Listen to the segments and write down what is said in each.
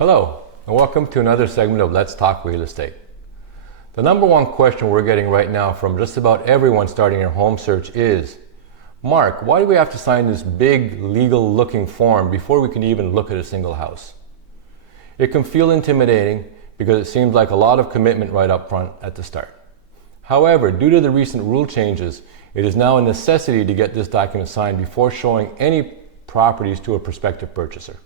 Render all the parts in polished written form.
Hello, and welcome to another segment of Let's Talk Real Estate. The number one question we're getting right now from just about everyone starting their home search is, Mark, why do we have to sign this big legal looking form before we can even look at a single house? It can feel intimidating because it seems like a lot of commitment right up front at the start. However, due to the recent rule changes, it is now a necessity to get this document signed before showing any properties to a prospective purchaser.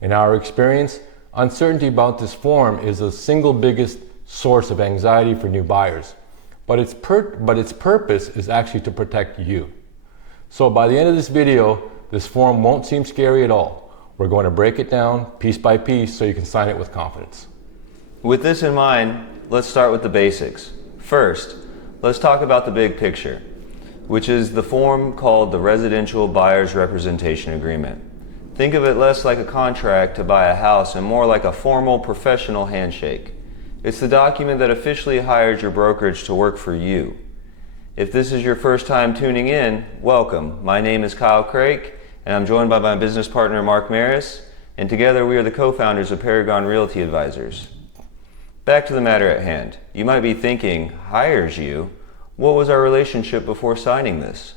In our experience, uncertainty about this form is the single biggest source of anxiety for new buyers, but its purpose is actually to protect you. So by the end of this video, this form won't seem scary at all. We're going to break it down piece by piece so you can sign it with confidence. With this in mind, let's start with the basics. First, let's talk about the big picture, which is the form called the Residential Buyer's Representation Agreement. Think of it less like a contract to buy a house and more like a formal professional handshake. It's the document that officially hires your brokerage to work for you. If this is your first time tuning in, welcome. My name is Kyle Kreick, and I'm joined by my business partner Mark Meras, and together we are the co-founders of Paragon Realty Advisors. Back to the matter at hand. You might be thinking, hires you? What was our relationship before signing this?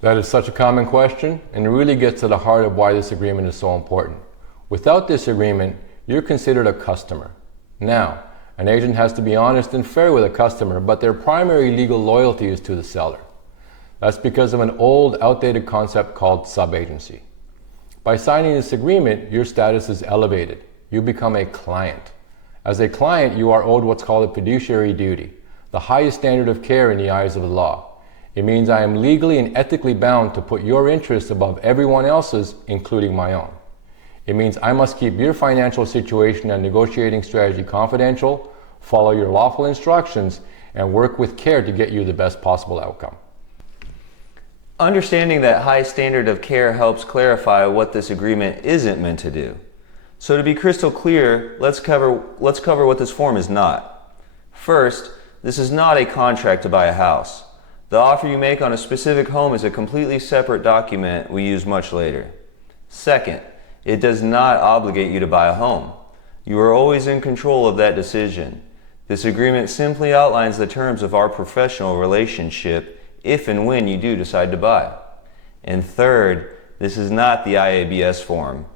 That is such a common question, and it really gets to the heart of why this agreement is so important. Without this agreement, you're considered a customer. Now, an agent has to be honest and fair with a customer, but their primary legal loyalty is to the seller. That's because of an old, outdated concept called subagency. By signing this agreement, your status is elevated. You become a client. As a client, you are owed what's called a fiduciary duty, the highest standard of care in the eyes of the law. It means I am legally and ethically bound to put your interests above everyone else's, including my own. It means I must keep your financial situation and negotiating strategy confidential, follow your lawful instructions, and work with care to get you the best possible outcome. Understanding that high standard of care helps clarify what this agreement isn't meant to do. So to be crystal clear, let's cover what this form is not. First, this is not a contract to buy a house. The offer you make on a specific home is a completely separate document we use much later. Second, it does not obligate you to buy a home. You are always in control of that decision. This agreement simply outlines the terms of our professional relationship if and when you do decide to buy. And third, this is not the IABS form.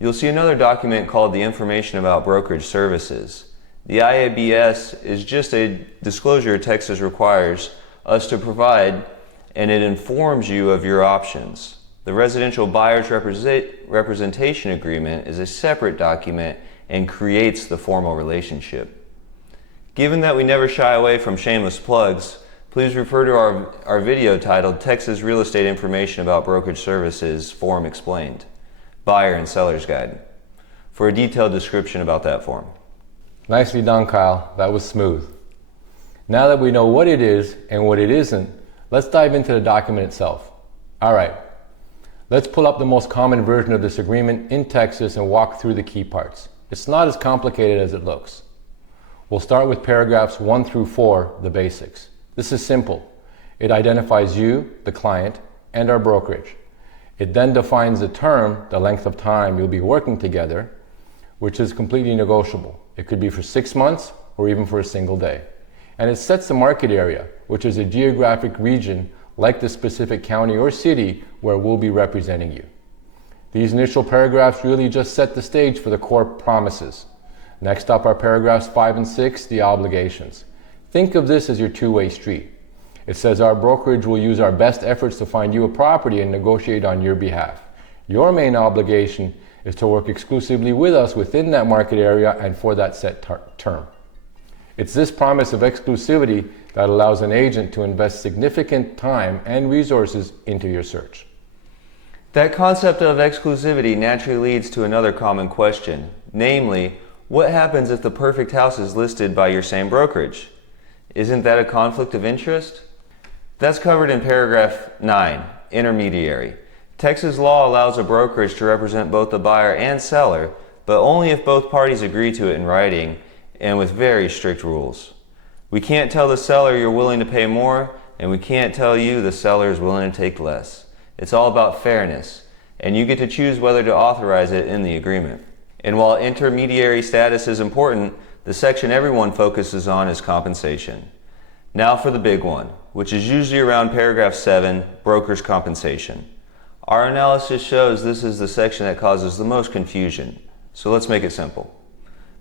You'll see another document called the Information About Brokerage Services. The IABS is just a disclosure Texas requires us to provide, and it informs you of your options. The Residential Buyer's Representation Agreement is a separate document and creates the formal relationship. Given that we never shy away from shameless plugs, please refer to our video titled Texas Real Estate Information About Brokerage Services Form Explained, Buyer and Seller's Guide, for a detailed description about that form. Nicely done, Kyle. That was smooth. Now that we know what it is and what it isn't, let's dive into the document itself. All right, let's pull up the most common version of this agreement in Texas and walk through the key parts. It's not as complicated as it looks. We'll start with paragraphs 1 through 4, the basics. This is simple. It identifies you, the client, and our brokerage. It then defines the term, the length of time you'll be working together, which is completely negotiable. It could be for 6 months or even for a single day. And it sets the market area, which is a geographic region like the specific county or city where we'll be representing you. These initial paragraphs really just set the stage for the core promises. Next up are paragraphs 5 and 6, the obligations. Think of this as your two-way street. It says our brokerage will use our best efforts to find you a property and negotiate on your behalf. Your main obligation is to work exclusively with us within that market area and for that set term. It's this promise of exclusivity that allows an agent to invest significant time and resources into your search. That concept of exclusivity naturally leads to another common question, namely, what happens if the perfect house is listed by your same brokerage? Isn't that a conflict of interest? That's covered in paragraph 9, intermediary. Texas law allows a brokerage to represent both the buyer and seller, but only if both parties agree to it in writing and with very strict rules. We can't tell the seller you're willing to pay more, and we can't tell you the seller is willing to take less. It's all about fairness, and you get to choose whether to authorize it in the agreement. And while intermediary status is important, the section everyone focuses on is compensation. Now for the big one, which is usually around paragraph 7, broker's compensation. Our analysis shows this is the section that causes the most confusion. So let's make it simple.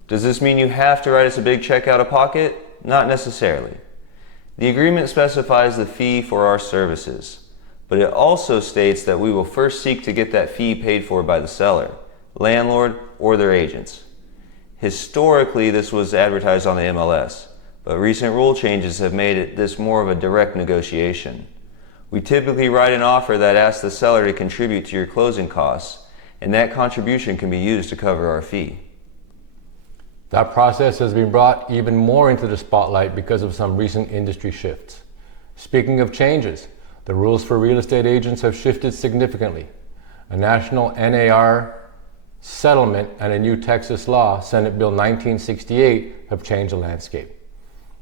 Does this mean you have to write us a big check out of pocket? Not necessarily. The agreement specifies the fee for our services, but it also states that we will first seek to get that fee paid for by the seller, landlord, or their agents. Historically, this was advertised on the MLS, but recent rule changes have made this more of a direct negotiation. We typically write an offer that asks the seller to contribute to your closing costs, and that contribution can be used to cover our fee. That process has been brought even more into the spotlight because of some recent industry shifts. Speaking of changes, the rules for real estate agents have shifted significantly. A national NAR settlement and a new Texas law, Senate Bill 1968, have changed the landscape.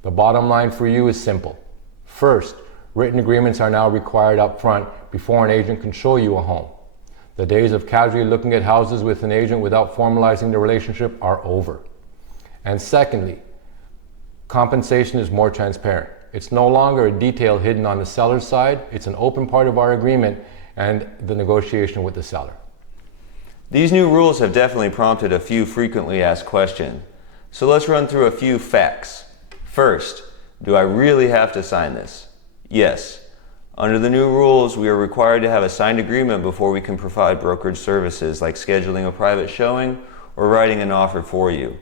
The bottom line for you is simple. First, written agreements are now required up front before an agent can show you a home. The days of casually looking at houses with an agent without formalizing the relationship are over. And secondly, compensation is more transparent. It's no longer a detail hidden on the seller's side. It's an open part of our agreement and the negotiation with the seller. These new rules have definitely prompted a few frequently asked questions. So let's run through a few facts. First, do I really have to sign this? Yes. Under the new rules, we are required to have a signed agreement before we can provide brokerage services like scheduling a private showing or writing an offer for you.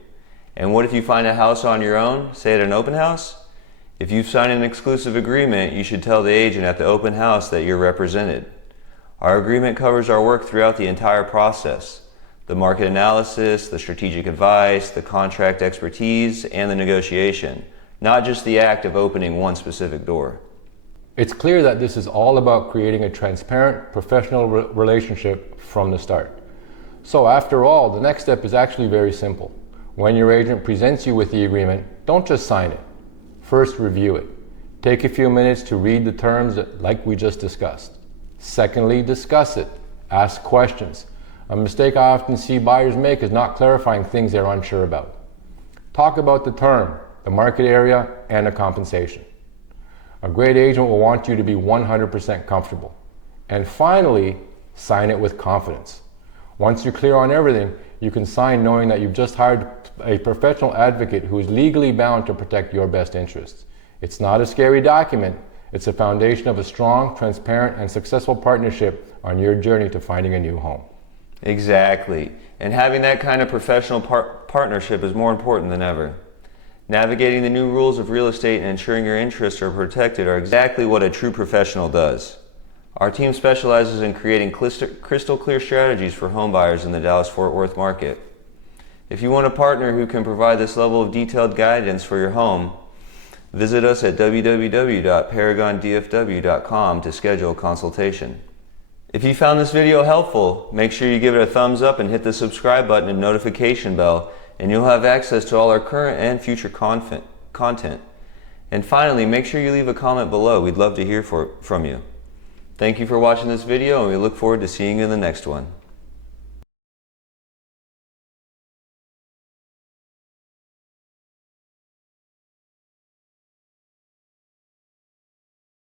And what if you find a house on your own, say at an open house? If you've signed an exclusive agreement, you should tell the agent at the open house that you're represented. Our agreement covers our work throughout the entire process: the market analysis, the strategic advice, the contract expertise, and the negotiation, not just the act of opening one specific door. It's clear that this is all about creating a transparent, professional relationship from the start. So after all, the next step is actually very simple. When your agent presents you with the agreement, don't just sign it. First, review it. Take a few minutes to read the terms like we just discussed. Secondly, discuss it. Ask questions. A mistake I often see buyers make is not clarifying things they're unsure about. Talk about the term, the market area, and the compensation. A great agent will want you to be 100% comfortable. And finally, sign it with confidence. Once you're clear on everything, you can sign knowing that you've just hired a professional advocate who is legally bound to protect your best interests. It's not a scary document. It's a foundation of a strong, transparent, and successful partnership on your journey to finding a new home. Exactly. And having that kind of professional partnership is more important than ever. Navigating the new rules of real estate and ensuring your interests are protected are exactly what a true professional does. Our team specializes in creating crystal clear strategies for home buyers in the Dallas-Fort Worth market. If you want a partner who can provide this level of detailed guidance for your home, visit us at www.paragondfw.com to schedule a consultation. If you found this video helpful, make sure you give it a thumbs up and hit the subscribe button and notification bell, and you'll have access to all our current and future content. And finally, make sure you leave a comment below. We'd love to hear from you. Thank you for watching this video, and we look forward to seeing you in the next one.